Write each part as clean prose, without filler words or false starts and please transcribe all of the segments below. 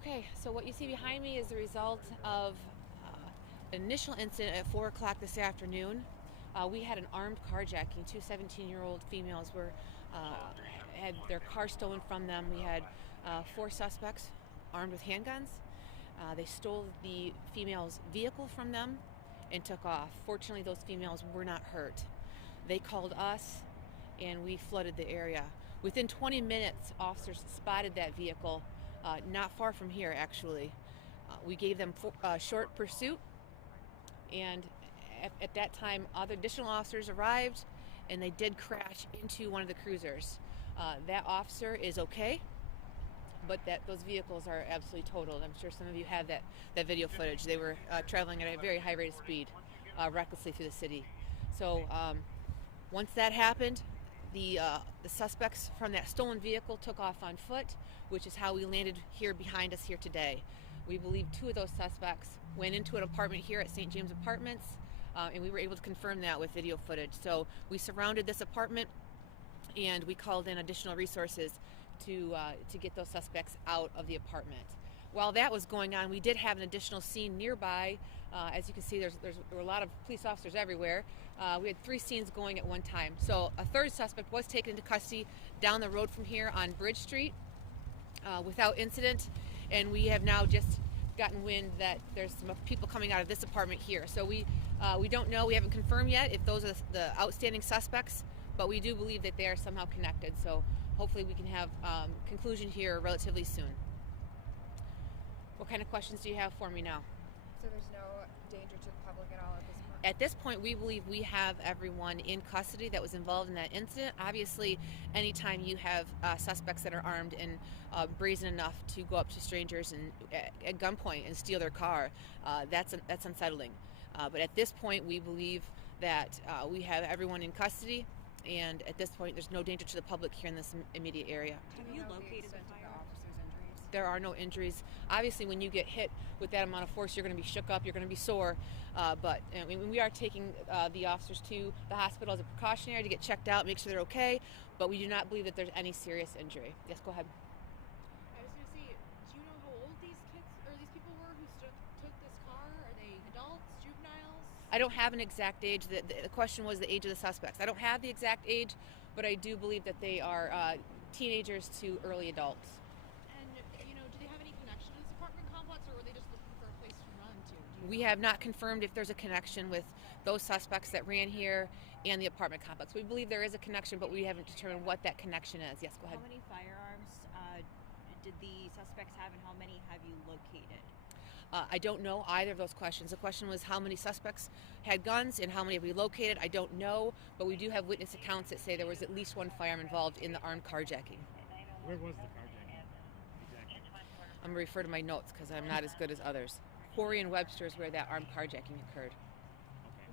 Okay, so what you see behind me is the result of an initial incident at 4 o'clock this afternoon. We had an armed carjacking. Two 17-year-old females had their car stolen from them. We had 4 suspects armed with handguns. They stole the females' vehicle from them and took off. Fortunately, those females were not hurt. They called us and we flooded the area. Within 20 minutes, officers spotted that vehicle not far from here, actually. We gave them short pursuit, and at that time, other additional officers arrived, and they did crash into one of the cruisers. That officer is okay, but those vehicles are absolutely totaled. I'm sure some of you have that video footage. They were traveling at a very high rate of speed, recklessly through the city. So once that happened, the suspects from that stolen vehicle took off on foot, which is how we landed here behind us here today. We believe 2 of those suspects went into an apartment here at St. James Apartments, and we were able to confirm that with video footage. So we surrounded this apartment, and we called in additional resources to get those suspects out of the apartment. While that was going on, we did have an additional scene nearby. As you can see, there were a lot of police officers everywhere. We had 3 scenes going at one time. So a 3rd suspect was taken into custody down the road from here on Bridge Street without incident. And we have now just gotten wind that there's some people coming out of this apartment here. So we don't know, we haven't confirmed yet if those are the outstanding suspects, but we do believe that they are somehow connected. So hopefully we can have conclusion here relatively soon. What kind of questions do you have for me now? So there's no danger to the public at all at this point? At this point, we believe we have everyone in custody that was involved in that incident. Obviously, anytime you have suspects that are armed and brazen enough to go up to strangers and at gunpoint and steal their car, that's unsettling. But at this point, we believe that we have everyone in custody, and at this point, there's no danger to the public here in this immediate area. Have you located the officers' injuries? There are no injuries. Obviously, when you get hit with that amount of force, you're going to be shook up, you're going to be sore. But I mean, we are taking the officers to the hospital as a precautionary to get checked out, make sure they're okay. But we do not believe that there's any serious injury. Yes, go ahead. I was going to say, do you know how old these kids or these people were who took this car? Are they adults, juveniles? I don't have an exact age. The question was the age of the suspects. I don't have the exact age, but I do believe that they are teenagers to early adults. Do they have any connection to this apartment complex, or were they just looking for a place to run to? We have not confirmed if there's a connection with those suspects that ran here and the apartment complex. We believe there is a connection, but we haven't determined what that connection is. Yes, go ahead. How many firearms did the suspects have, and how many have you located? I don't know either of those questions. The question was how many suspects had guns and how many have we located. I don't know, but we do have witness accounts that say there was at least 1 firearm involved in the armed carjacking. Where was the carjacking exactly? I'm going to refer to my notes because I'm not as good as others. Quarry and Webster is where that armed carjacking occurred.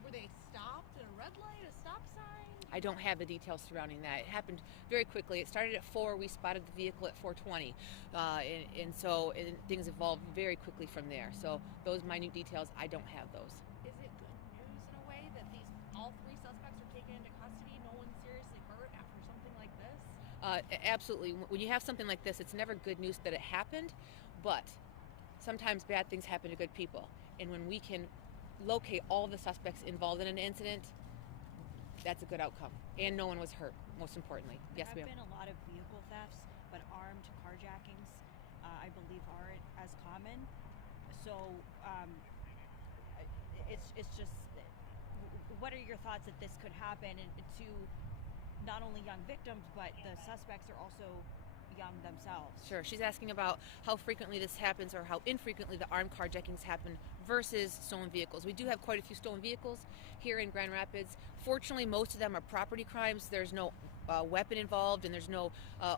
Were they stopped at a red light, a stop sign? I don't have the details surrounding that. It happened very quickly. It started at 4. We spotted the vehicle at 4:20. And things evolved very quickly from there. So those minute details, I don't have those. Is it good news in a way that all 3 suspects are taken into custody, no one's seriously hurt after something like this? Absolutely. When you have something like this, it's never good news that it happened, but sometimes bad things happen to good people. And when we can locate all the suspects involved in an incident, that's a good outcome. And no one was hurt, most importantly. Yes, ma'am. There have been a lot of vehicle thefts, but armed carjackings, I believe, aren't as common. So it's just, what are your thoughts that this could happen to not only young victims, but the suspects are also young themselves? Sure. She's asking about how frequently this happens or how infrequently the armed carjackings happen versus stolen vehicles. We do have quite a few stolen vehicles here in Grand Rapids. Fortunately, most of them are property crimes. There's no weapon involved, and there's no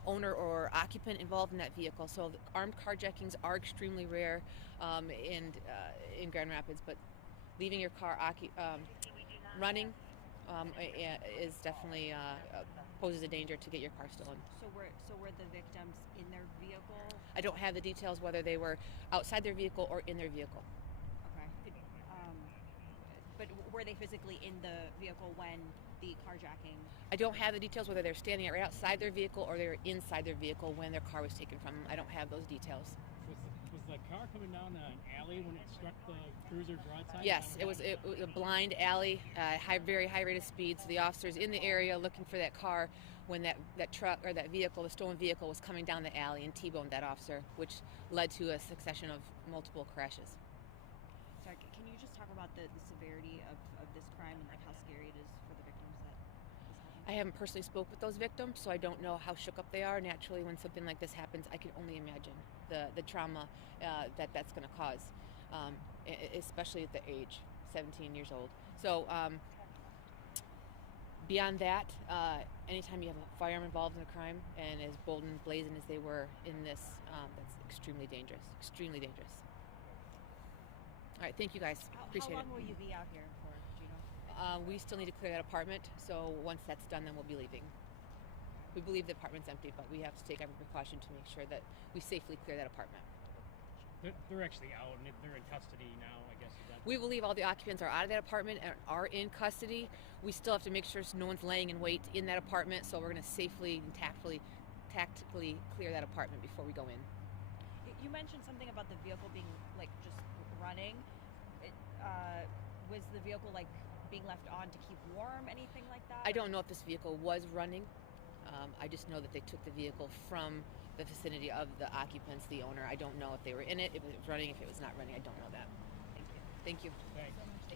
owner or occupant involved in that vehicle. So the armed carjackings are extremely rare in Grand Rapids, but leaving your car running is definitely poses a danger to get your car stolen. So were the victims in their vehicle? I don't have the details whether they were outside their vehicle or in their vehicle. Okay. But were they physically in the vehicle when the carjacking? I don't have the details whether they're standing right outside their vehicle or they were inside their vehicle when their car was taken from them. I don't have those details. Was the car coming down an alley when it struck the cruiser broadside? Yes, it was a blind alley, very high rate of speed. So the officers in the area looking for that car when that truck or that vehicle, the stolen vehicle, was coming down the alley and T-boned that officer, which led to a succession of multiple crashes. Sorry, can you just talk about the severity of this crime and like how scary it is for the victims that this happened? I haven't personally spoke with those victims, so I don't know how shook up they are. Naturally, when something like this happens, I can only imagine the trauma that's going to cause, especially at the age 17 years old. So beyond that, anytime you have a firearm involved in a crime, and as bold and blazing as they were in this, that's extremely dangerous. Extremely dangerous. All right, thank you guys. Appreciate How long will you be out here for? Do you know? We still need to clear that apartment, so once that's done, then we'll be leaving. We believe the apartment's empty, but we have to take every precaution to make sure that we safely clear that apartment. They're actually out and they're in custody now, I guess. Is that... We believe all the occupants are out of that apartment and are in custody. We still have to make sure no one's laying in wait in that apartment, so we're going to safely and tactically clear that apartment before we go in. You mentioned something about the vehicle being like just running. Was the vehicle like being left on to keep warm, anything like that? I don't know if this vehicle was running. I just know that they took the vehicle from the vicinity of the occupants, the owner. I don't know if they were in it, if it was running, if it was not running. I don't know that. Thank you. Thank you. Thanks.